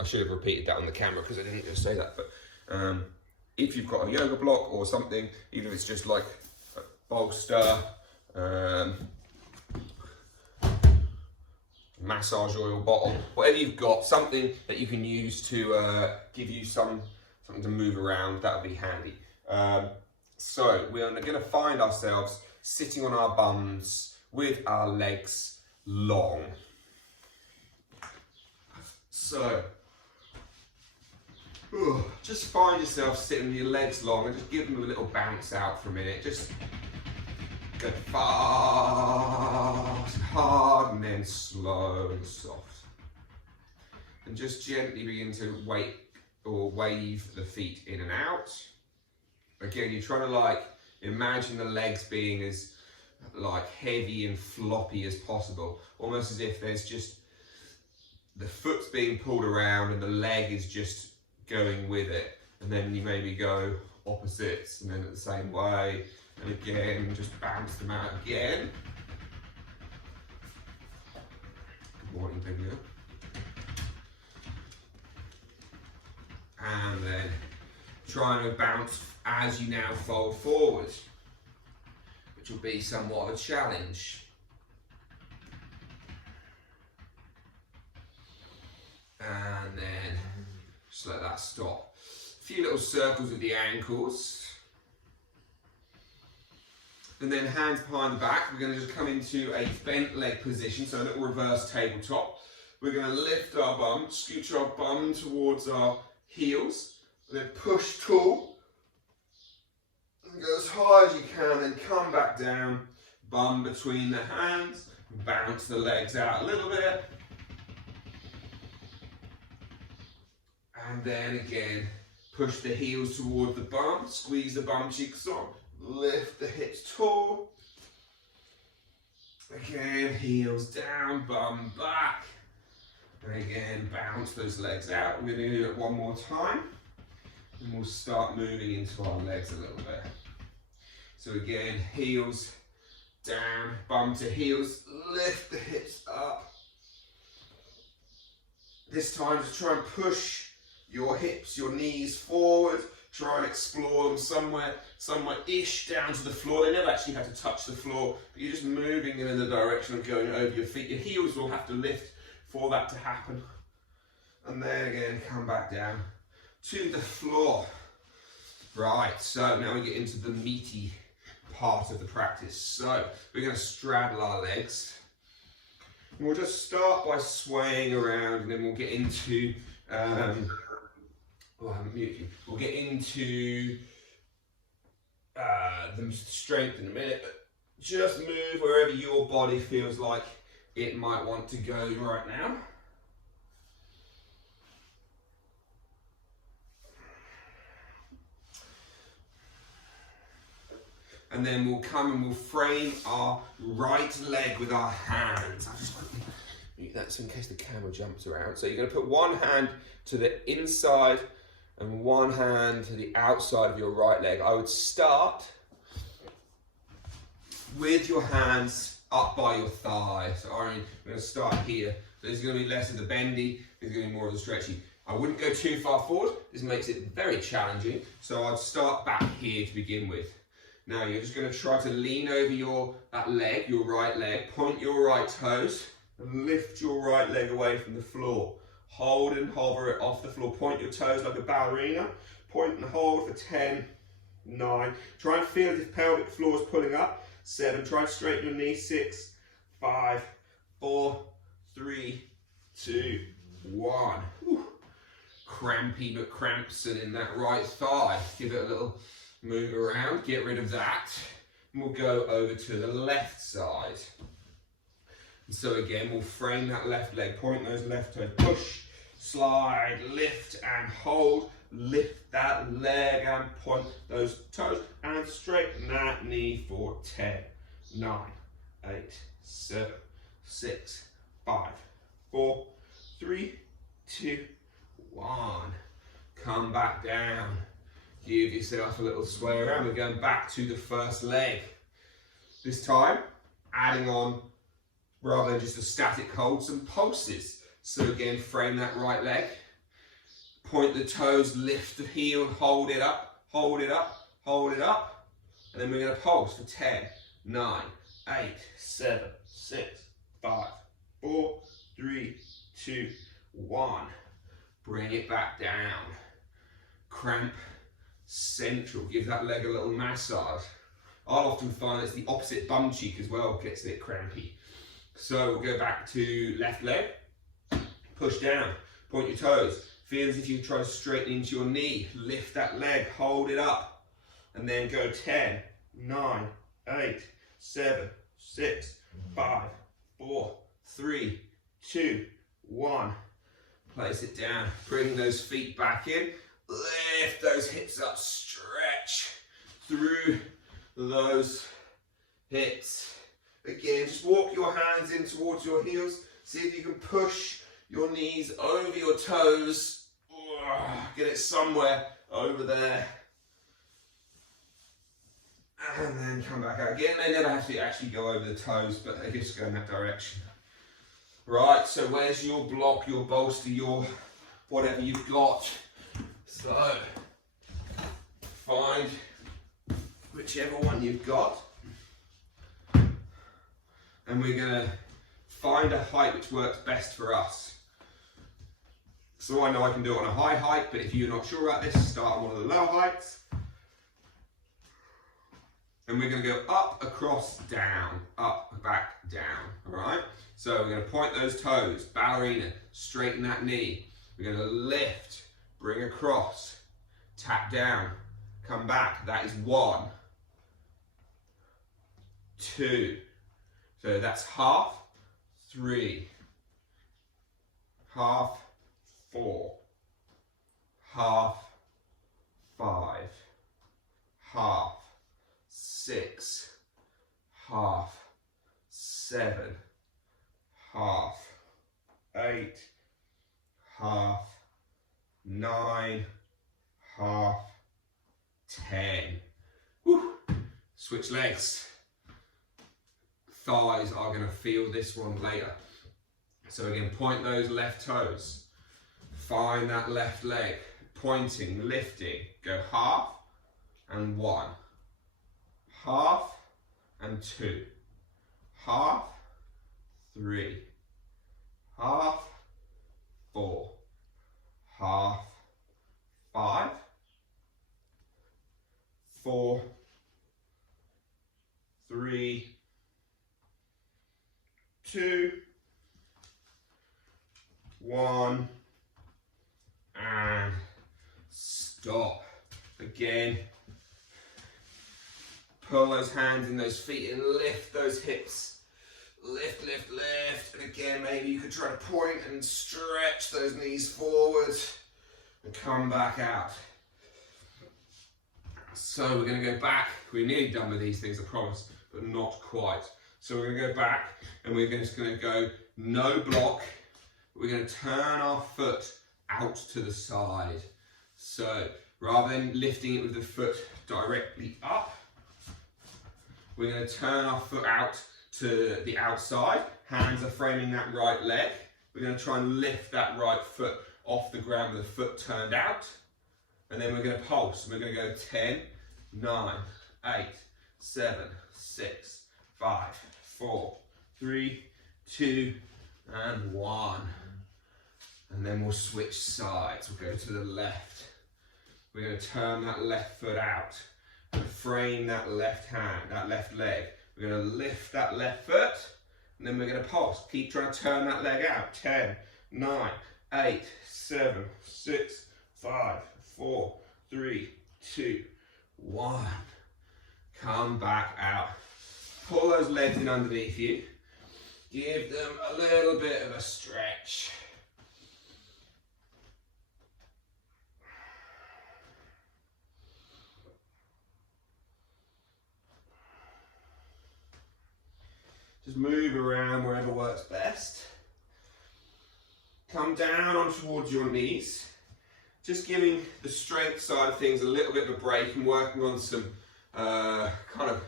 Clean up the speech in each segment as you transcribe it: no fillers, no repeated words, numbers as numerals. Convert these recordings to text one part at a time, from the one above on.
I should have repeated that on the camera because I didn't just say that, but if you've got a yoga block or something, even if it's just like a bolster, massage oil bottle, whatever you've got, something that you can use to give you something to move around, that would be handy. So we're going to find ourselves sitting on our bums with our legs long. So just find yourself sitting with your legs long and just give them a little bounce out for a minute. Just go fast, hard, and then slow and soft. And just gently begin to wave the feet in and out. Again, you're trying to like imagine the legs being as like heavy and floppy as possible, almost as if there's just the foot's being pulled around and the leg is just going with it, and then you maybe go opposites and then the same way, and again just bounce them out again. Good morning, video. And then trying to bounce as you now fold forward, which will be somewhat of a challenge. And then just let that stop. A few little circles with the ankles. And then hands behind the back. We're going to just come into a bent leg position, so a little reverse tabletop. We're going to lift our bum, scooch our bum towards our heels, and then push tall. And go as high as you can, then come back down, bum between the hands, bounce the legs out a little bit. And then again, push the heels toward the bum, squeeze the bum cheeks on, lift the hips tall. Again, heels down, bum back. And again, bounce those legs out. We're going to do it one more time. And we'll start moving into our legs a little bit. So again, heels down, bum to heels, lift the hips up. This time, just try and push your hips, your knees forward. Try and explore them somewhere-ish down to the floor. They never actually have to touch the floor, but you're just moving them in the direction of going over your feet. Your heels will have to lift for that to happen. And then again, come back down to the floor. Right, so now we get into the meaty part of the practice. So we're going to straddle our legs. And we'll just start by swaying around, and then we'll get into we'll get into the strength in a minute, but just move wherever your body feels like it might want to go right now. And then we'll come and we'll frame our right leg with our hands. I'll just quickly mute that so in case the camera jumps around. So you're going to put one hand to the inside and one hand to the outside of your right leg. I would start with your hands up by your thigh. So I'm going to start here. So there's going to be less of the bendy, there's going to be more of the stretchy. I wouldn't go too far forward. This makes it very challenging. So I'd start back here to begin with. Now you're just going to try to lean over that leg, your right leg, point your right toes, and lift your right leg away from the floor. Hold and hover it off the floor. Point your toes like a ballerina. Point and hold for 10, 9. Try and feel as if pelvic floor is pulling up. 7. Try and straighten your knees. 6, 5, 4, 3, 2, 1. Whew. Crampy but cramps in that right thigh. Give it a little move around. Get rid of that. And we'll go over to the left side. So again, we'll frame that left leg, point those left toes, push, slide, lift and hold, lift that leg and point those toes and straighten that knee for 10, 9, 8, 7, 6, 5, 4, 3, 2, 1. Come back down. Give yourself a little sway around. We're going back to the first leg. This time, adding on, rather than just a static hold, some pulses. So again, frame that right leg, Point the toes, lift the heel, hold it up, hold it up, hold it up. And then we're going to pulse for 10, 9, 8, 7, 6, 5, 4, 3, 2, 1. Bring it back down. Cramp central. Give that leg a little massage. I'll often find it's the opposite bum cheek as well gets a bit crampy. So we'll go back to left leg. Push down. Point your toes. Feel as if you try to straighten into your knee. Lift that leg. Hold it up. And then go 10, 9, 8, 7, 6, 5, 4, 3, 2, 1. Place it down. Bring those feet back in. Lift those hips up. Stretch through those hips. Again, just walk your hands in towards your heels. See if you can push your knees over your toes. Get it somewhere over there. And then come back out. Again, they never have to actually go over the toes, but they just go in that direction. Right, so where's your block, your bolster, your whatever you've got? So, find whichever one you've got. And we're going to find a height which works best for us. So I know I can do it on a high height, but if you're not sure about this, start on one of the low heights. And we're going to go up, across, down, up, back, down, all right? So we're going to point those toes, ballerina, straighten that knee. We're going to lift, bring across, tap down, come back. That is 1, 2. So that's half, 3, half, 4, half, 5, half, 6, half, 7, half, 8, half, 9, half, 10. Woo. Switch legs. Thighs are going to feel this one later. So again, point those left toes. Find that left leg. Pointing, lifting. Go half and 1. Half and 2. Half, 3. Half, 4. Half, 5. 4, 3, 2, 1, and stop. Again, pull those hands in those feet and lift those hips. Lift, lift, lift. And again, maybe you could try to point and stretch those knees forward and come back out. So we're going to go back. We're nearly done with these things, I promise, but not quite. So we're going to go back and we're just going to go no block. We're going to turn our foot out to the side. So rather than lifting it with the foot directly up, we're going to turn our foot out to the outside. Hands are framing that right leg. We're going to try and lift that right foot off the ground with the foot turned out. And then we're going to pulse. We're going to go 10, 9, 8, 7, 6, 5, 4, 3, 2, and 1. And then we'll switch sides. We'll go to the left. We're going to turn that left foot out and frame that left hand, that left leg. We're going to lift that left foot and then we're going to pulse. Keep trying to turn that leg out. 10, 9, 8, 7, 6, 5, 4, 3, 2, 1. Come back out. Pull those legs in underneath you. Give them a little bit of a stretch. Just move around wherever works best. Come down on towards your knees. Just giving the strength side of things a little bit of a break and working on some kind of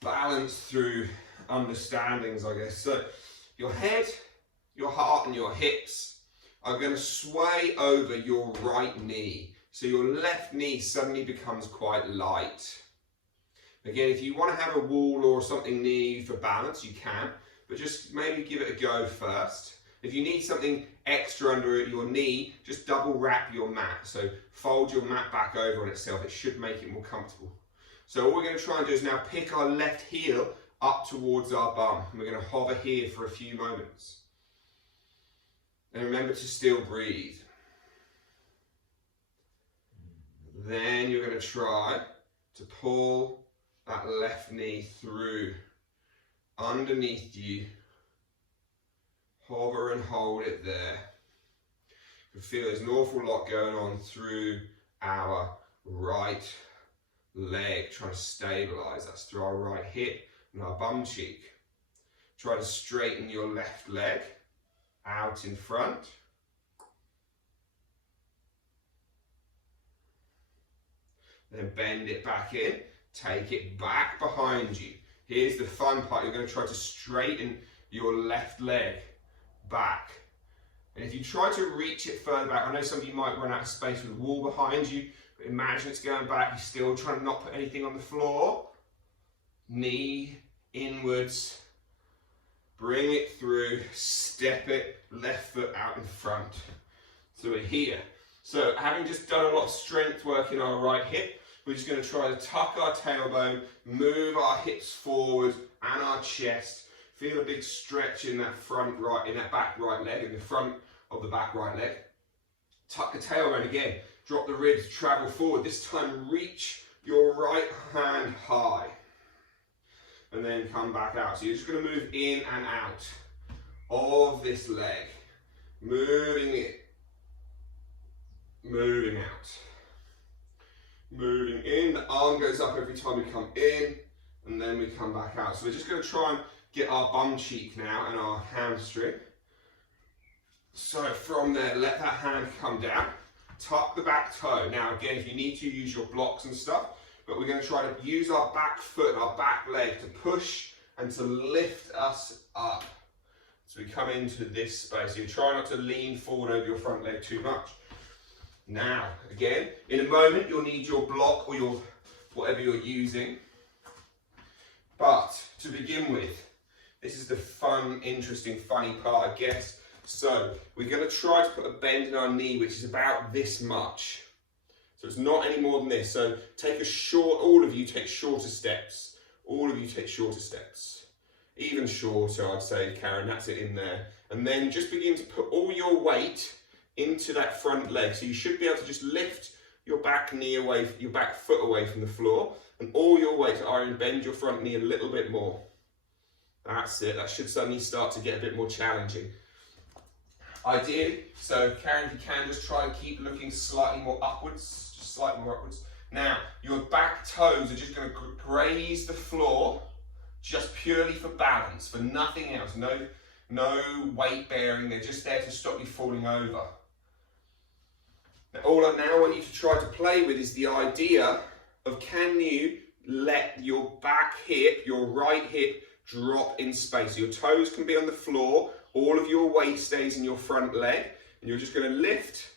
balance through understandings, I guess. So your head, your heart and your hips are going to sway over your right knee. So your left knee suddenly becomes quite light. Again, if you want to have a wall or something near you for balance, you can, but just maybe give it a go first. If you need something extra under your knee, just double wrap your mat. So fold your mat back over on itself. It should make it more comfortable. So all we're going to try and do is now pick our left heel up towards our bum. And we're going to hover here for a few moments. And remember to still breathe. Then you're going to try to pull that left knee through, underneath you. Hover and hold it there. You feel there's an awful lot going on through our right leg, trying to stabilize us through our right hip and our bum cheek. Try to straighten your left leg out in front. Then bend it back in, take it back behind you. Here's the fun part, you're going to try to straighten your left leg back. And if you try to reach it further back, I know some of you might run out of space with the wall behind you, but imagine it's going back, you're still trying to not put anything on the floor. Knee inwards, bring it through, step it, left foot out in front. So we're here. So having just done a lot of strength work in our right hip, we're just going to try to tuck our tailbone, move our hips forward and our chest. Feel a big stretch in that back right leg, in the front of the back right leg. Tuck the tailbone again, drop the ribs, travel forward. This time reach your right hand high. And then come back out. So you're just going to move in and out of this leg. Moving it. Moving out. Moving in. The arm goes up every time we come in. And then we come back out. So we're just going to try and get our bum cheek now and our hamstring. So from there, let that hand come down. Tuck the back toe. Now again, if you need to, use your blocks and stuff. But we're going to try to use our back foot, our back leg to push and to lift us up. So we come into this space. You try not to lean forward over your front leg too much. Now, again, in a moment, you'll need your block or your whatever you're using. But to begin with, this is the fun, interesting, funny part, I guess. So we're going to try to put a bend in our knee, which is about this much. So it's not any more than this. So take a short, all of you take shorter steps. All of you take shorter steps. Even shorter, I'd say, Karen, that's it in there. And then just begin to put all your weight into that front leg. So you should be able to just lift your back knee away, your back foot away from the floor. And all your weight, bend your front knee a little bit more. That's it. That should suddenly start to get a bit more challenging. Ideally, so Karen, if you can, just try and keep looking slightly more upwards. Slightly more upwards. Now, your back toes are just going to graze the floor, just purely for balance, for nothing else. No weight bearing. They're just there to stop you falling over. Now, all I now want you to try to play with is the idea of, can you let your back hip, your right hip, drop in space? Your toes can be on the floor. All of your weight stays in your front leg, and you're just going to lift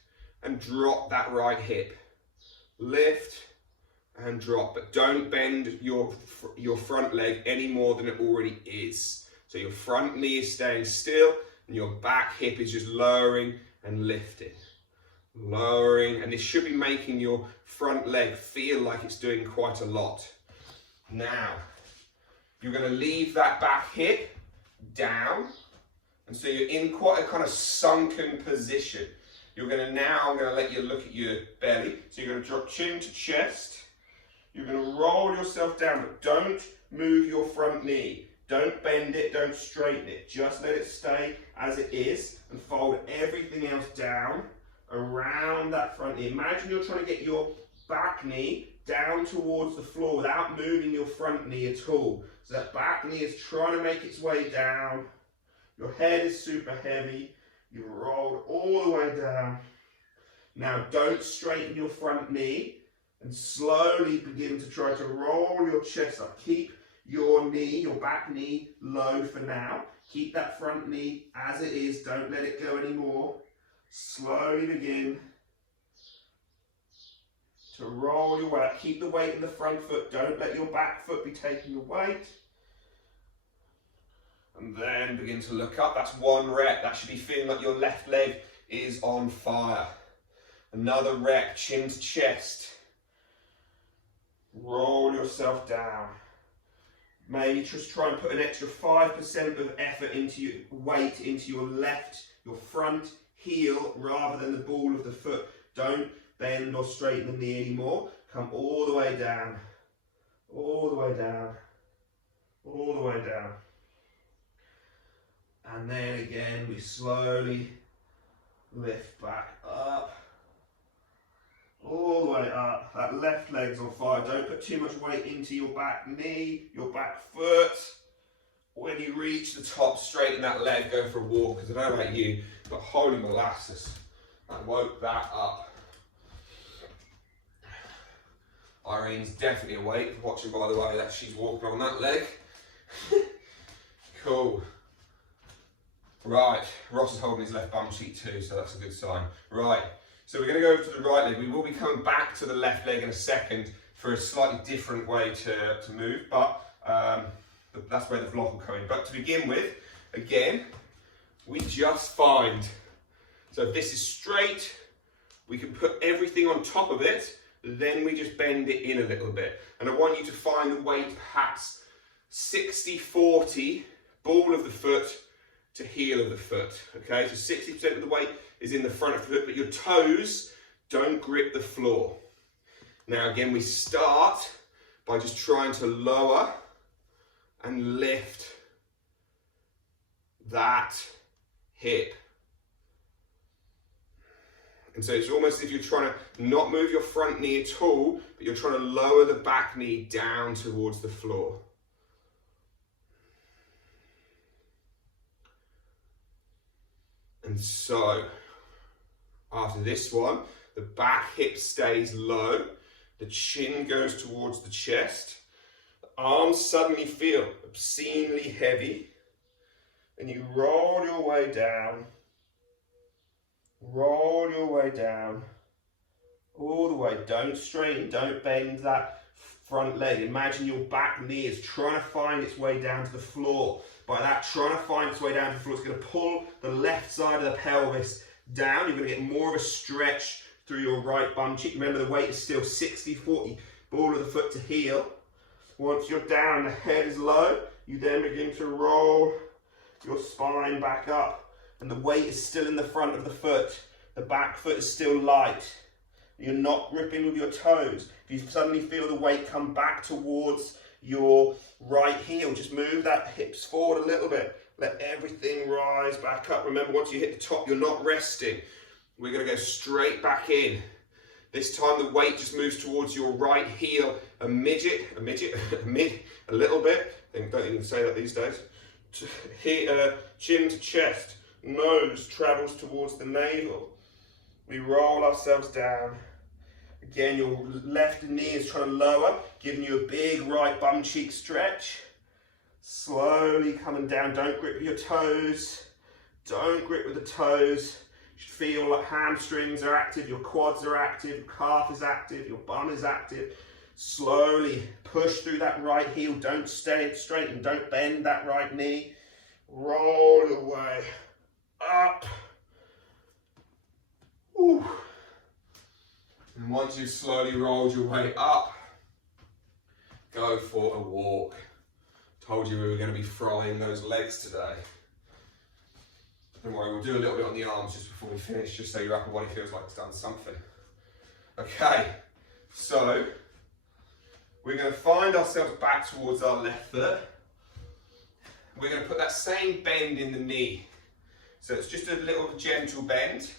and drop that right hip. Lift and drop, but don't bend your front leg any more than it already is. So your front knee is staying still and your back hip is just lowering and lifting. Lowering, and this should be making your front leg feel like it's doing quite a lot. Now, you're going to leave that back hip down, and so you're in quite a kind of sunken position. I'm going to let you look at your belly. So you're going to drop chin to chest. You're going to roll yourself down, but don't move your front knee. Don't bend it, don't straighten it. Just let it stay as it is and fold everything else down around that front knee. Imagine you're trying to get your back knee down towards the floor without moving your front knee at all. So that back knee is trying to make its way down. Your head is super heavy. You've rolled all the way down. Now don't straighten your front knee and slowly begin to try to roll your chest up. Keep your knee, your back knee, low for now. Keep that front knee as it is. Don't let it go anymore. Slowly begin to roll your weight. Keep the weight in the front foot. Don't let your back foot be taking the weight. And then begin to look up. That's 1 rep. That should be feeling like your left leg is on fire. Another rep, chin to chest. Roll yourself down. Maybe just try and put an extra 5% of effort into your weight into your front heel rather than the ball of the foot. Don't bend or straighten the knee anymore. Come all the way down, all the way down, all the way down. And then again, we slowly lift back up, all the way up. That left leg's on fire. Don't put too much weight into your back knee, your back foot. When you reach the top, straighten that leg, go for a walk, because I don't know about you, but holy molasses, I woke that up. Irene's definitely awake, watching by the way that she's walking on that leg. Cool. Right, Ross is holding his left bum cheek too, so that's a good sign. Right, so we're going to go over to the right leg. We will be coming back to the left leg in a second for a slightly different way to move, but that's where the block will come in. But to begin with, again, we just find, so if this is straight, we can put everything on top of it, then we just bend it in a little bit. And I want you to find the weight perhaps 60-40, ball of the foot to heel of the foot, okay? So 60% of the weight is in the front of the foot, but your toes don't grip the floor. Now again, we start by just trying to lower and lift that hip. And so it's almost as if you're trying to not move your front knee at all, but you're trying to lower the back knee down towards the floor. And so, after this one, the back hip stays low, the chin goes towards the chest, the arms suddenly feel obscenely heavy, and you roll your way down, all the way. Don't straighten, don't bend that front leg. Imagine your back knee is trying to find its way down to the floor. By that trying to find its way down to the floor, it's going to pull the left side of the pelvis down. You're going to get more of a stretch through your right bum cheek. Remember, the weight is still 60-40, ball of the foot to heel. Once you're down, the head is low, you then begin to roll your spine back up, and the weight is still in the front of the foot. The back foot is still light. You're not gripping with your toes. If you suddenly feel the weight come back towards your right heel, just move that hips forward a little bit. Let everything rise back up. Remember, once you hit the top, you're not resting. We're going to go straight back in. This time the weight just moves towards your right heel, a little bit. I don't even say that these days. Chin to chest, nose travels towards the navel. We roll ourselves down. Again, your left knee is trying to lower, giving you a big right bum cheek stretch. Slowly coming down. Don't grip with your toes. Don't grip with the toes. You should feel like hamstrings are active, your quads are active, your calf is active, your bum is active. Slowly push through that right heel. Don't stay straight and don't bend that right knee. Roll your way up. Ooh. And once you've slowly rolled your way up, go for a walk. Told you we were going to be frying those legs today. Don't worry, we'll do a little bit on the arms just before we finish, just so your upper body feels like it's done something. Okay, so we're going to find ourselves back towards our left foot. We're going to put that same bend in the knee. So it's just a little gentle bend.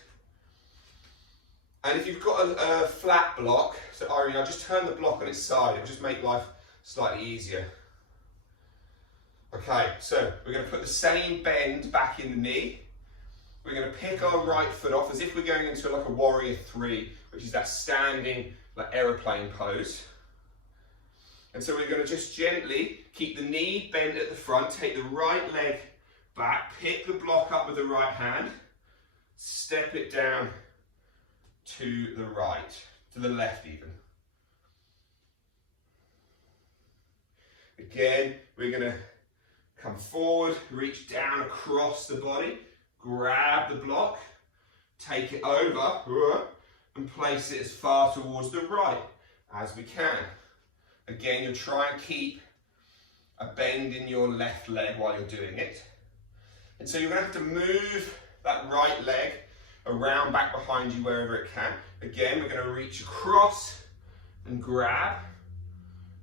And if you've got a flat block, so Irene, I'll just turn the block on its side, it'll just make life slightly easier. Okay, so we're going to put the same bend back in the knee. We're going to pick our right foot off as if we're going into like a warrior 3, which is that standing like aeroplane pose. And so we're going to just gently keep the knee bent at the front, take the right leg back, pick the block up with the right hand, step it down to the right, to the left even. Again, we're going to come forward, reach down across the body, grab the block, take it over, and place it as far towards the right as we can. Again, you'll try and keep a bend in your left leg while you're doing it. And so you're going to have to move that right leg around back behind you wherever it can. Again, we're going to reach across and grab.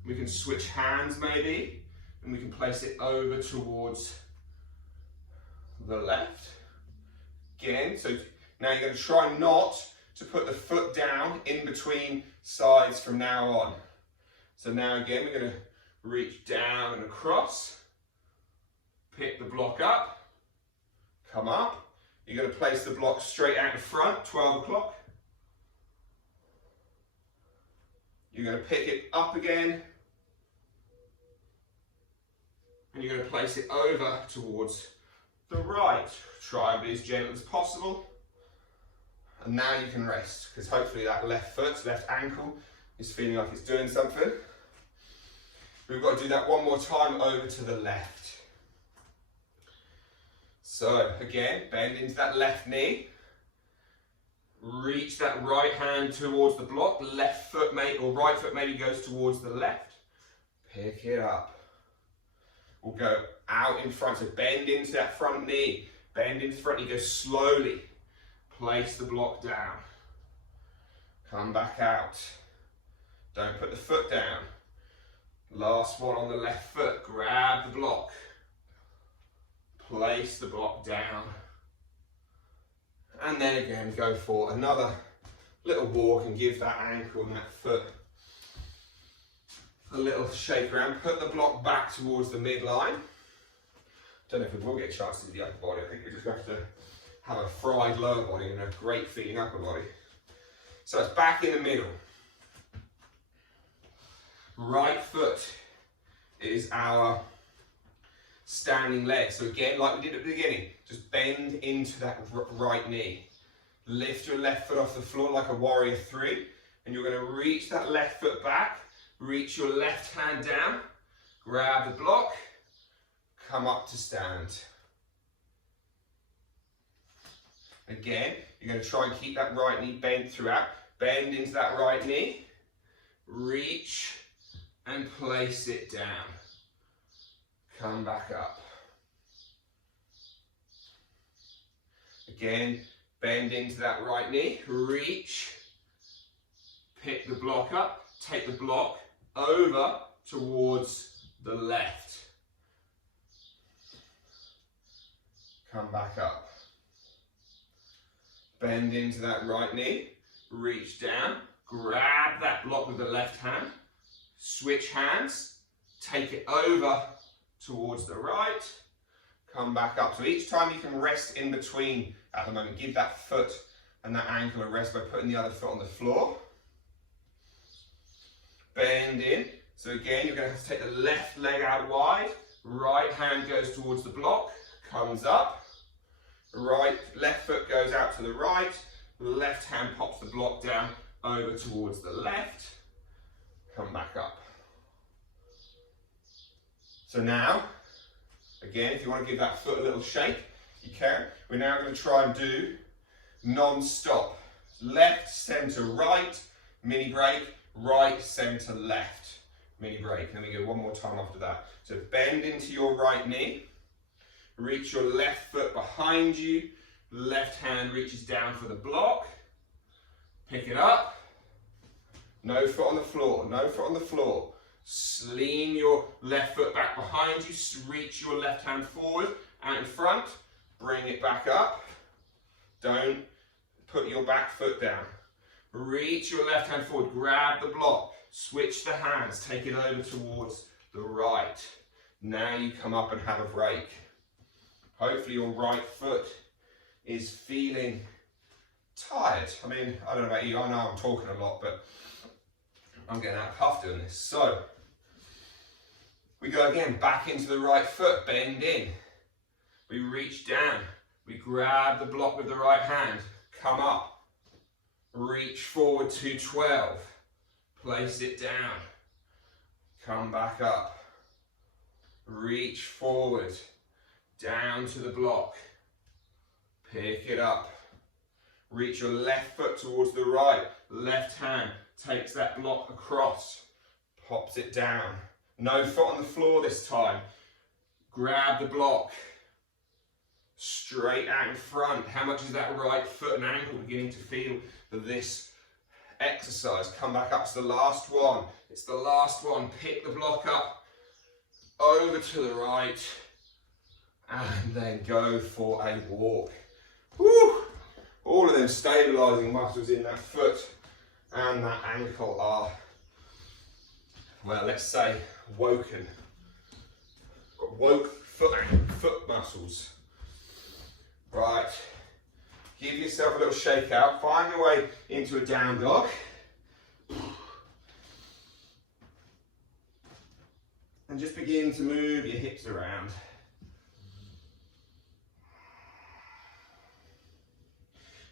We can switch hands maybe, and we can place it over towards the left. Again, so now you're going to try not to put the foot down in between sides from now on. So now again, we're going to reach down and across, pick the block up, come up. You're going to place the block straight out in front, 12 o'clock. You're going to pick it up again, and you're going to place it over towards the right. Try and be as gentle as possible. And now you can rest, because hopefully that left foot, left ankle is feeling like it's doing something. We've got to do that one more time over to the left. So again, bend into that left knee. Reach that right hand towards the block. Left foot or right foot maybe goes towards the left. Pick it up. We'll go out in front, so bend into that front knee. Bend into the front knee, go slowly. Place the block down. Come back out. Don't put the foot down. Last one on the left foot, grab the block. Place the block down. And then again, go for another little walk and give that ankle and that foot a little shake around. Put the block back towards the midline. Don't know if we will get a chance to do the upper body. I think we just have to have a fried lower body and a great feeling upper body. So it's back in the middle. Right foot is our standing leg. So again, like we did at the beginning, just bend into that right knee. Lift your left foot off the floor like a warrior 3, and you're going to reach that left foot back, reach your left hand down, grab the block, come up to stand. Again, you're going to try and keep that right knee bent throughout. Bend into that right knee, reach and place it down. Come back up. Again, bend into that right knee, reach, pick the block up, take the block over towards the left. Come back up. Bend into that right knee, reach down, grab that block with the left hand, switch hands, take it over towards the right, come back up. So each time you can rest in between at the moment. Give that foot and that ankle a rest by putting the other foot on the floor. Bend in. So again, you're going to have to take the left leg out wide. Right hand goes towards the block, comes up. Left foot goes out to the right. Left hand pops the block down over towards the left. Come back up. So now, again, if you want to give that foot a little shake, you can. We're now going to try and do non-stop. Left, centre, right, mini break, right, centre, left, mini break. Then we go one more time after that. So bend into your right knee, reach your left foot behind you, left hand reaches down for the block, pick it up, no foot on the floor, no foot on the floor. Lean your left foot back behind you, reach your left hand forward, out in front, bring it back up. Don't put your back foot down. Reach your left hand forward, grab the block, switch the hands, take it over towards the right. Now you come up and have a break. Hopefully your right foot is feeling tired. I mean, I don't know about you, I know I'm talking a lot, but I'm getting out of puff doing this. So, we go again, back into the right foot, bend in. We reach down, We grab the block with the right hand, come up, reach forward to 12, place it down, come back up, reach forward, down to the block, pick it up, reach your left foot towards the right, left hand takes that block across, pops it down, no foot on the floor this time, grab the block, straight out in front. How much is that right foot and ankle beginning to feel for this exercise? Come back up to the last one. It's the last one. Pick the block up, over to the right, and then go for a walk. Woo! All of them stabilising muscles in that foot and that ankle are, well, let's say woken. Got woke foot muscles. Right, give yourself a little shake out, find your way into a down dog. And just begin to move your hips around.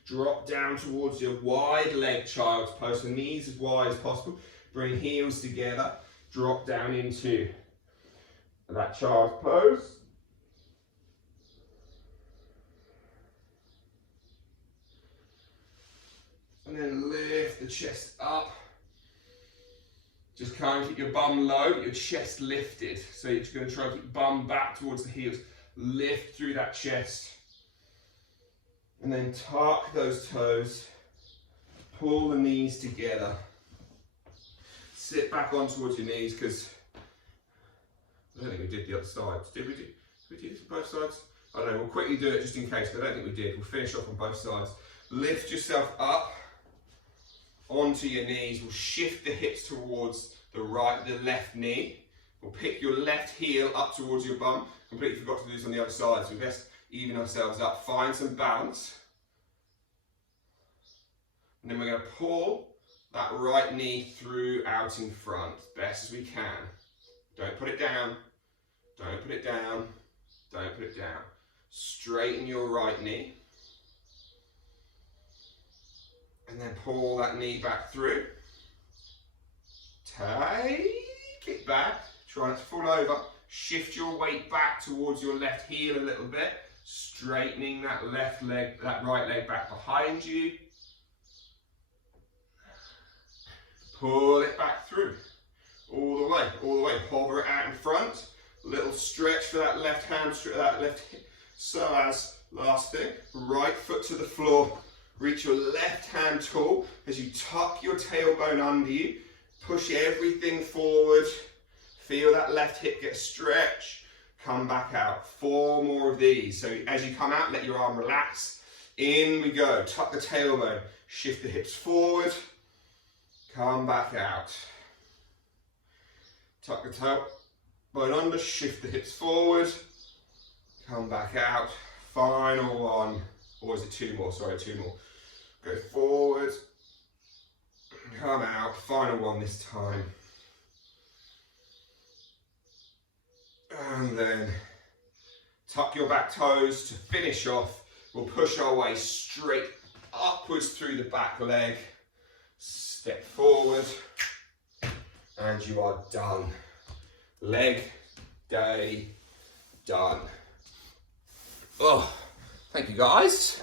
Drop down towards your wide leg child's pose, so knees as wide as possible. Bring heels together, drop down into that child's pose. And then lift the chest up. Just kind of keep your bum low, your chest lifted. So you're just going to try to keep your bum back towards the heels. Lift through that chest. And then tuck those toes. Pull the knees together. Sit back on towards your knees, because I don't think we did the other sides. Did we do this on both sides? I don't know, we'll quickly do it just in case, but I don't think we did. We'll finish off on both sides. Lift yourself up onto your knees. We'll shift the hips towards the left knee. We'll pick your left heel up towards your bum. Completely forgot to do this on the other side, so we best even ourselves up. Find some balance. And then we're going to pull that right knee through out in front, best as we can. Don't put it down. Don't put it down. Don't put it down. Straighten your right knee. And then pull that knee back through. Take it back. Try not to fall over. Shift your weight back towards your left heel a little bit. Straightening that left leg, that right leg back behind you. Pull it back through. All the way, all the way. Hover it out in front. Little stretch for that left hand, that left hip. So as last thing, right foot to the floor. Reach your left hand tall as you tuck your tailbone under you. Push everything forward. Feel that left hip get stretched. Come back out. 4 more of these. So as you come out, let your arm relax. In we go. Tuck the tailbone. Shift the hips forward. Come back out. Tuck the tailbone under. Shift the hips forward. Come back out. Final one. Or is it 2 more? Sorry, 2 more. Go forward. Come out. Final one this time. And then tuck your back toes to finish off. We'll push our way straight upwards through the back leg. Step forward. And you are done. Leg day done. Oh, thank you guys.